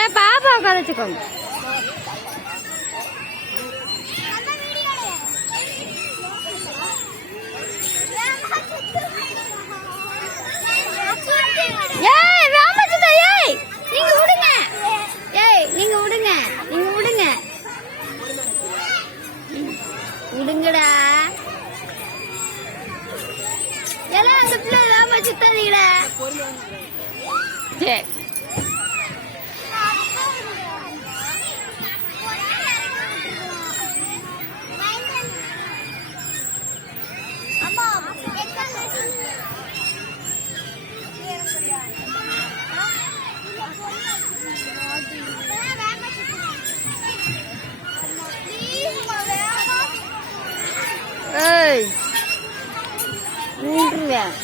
ஏன் பாப்பா கதைச்சுக்கோங்க. ஏய் ராமச்சந்திரா, ஏய் நீங்க விடுங்க, ஏய் நீங்க விடுங்க, நீங்க விடுங்க, விடுங்கடா. எல்லாம் அந்த பிள்ளை ராமச்சந்திரா. சரி ஏய் நின்றுவேன்.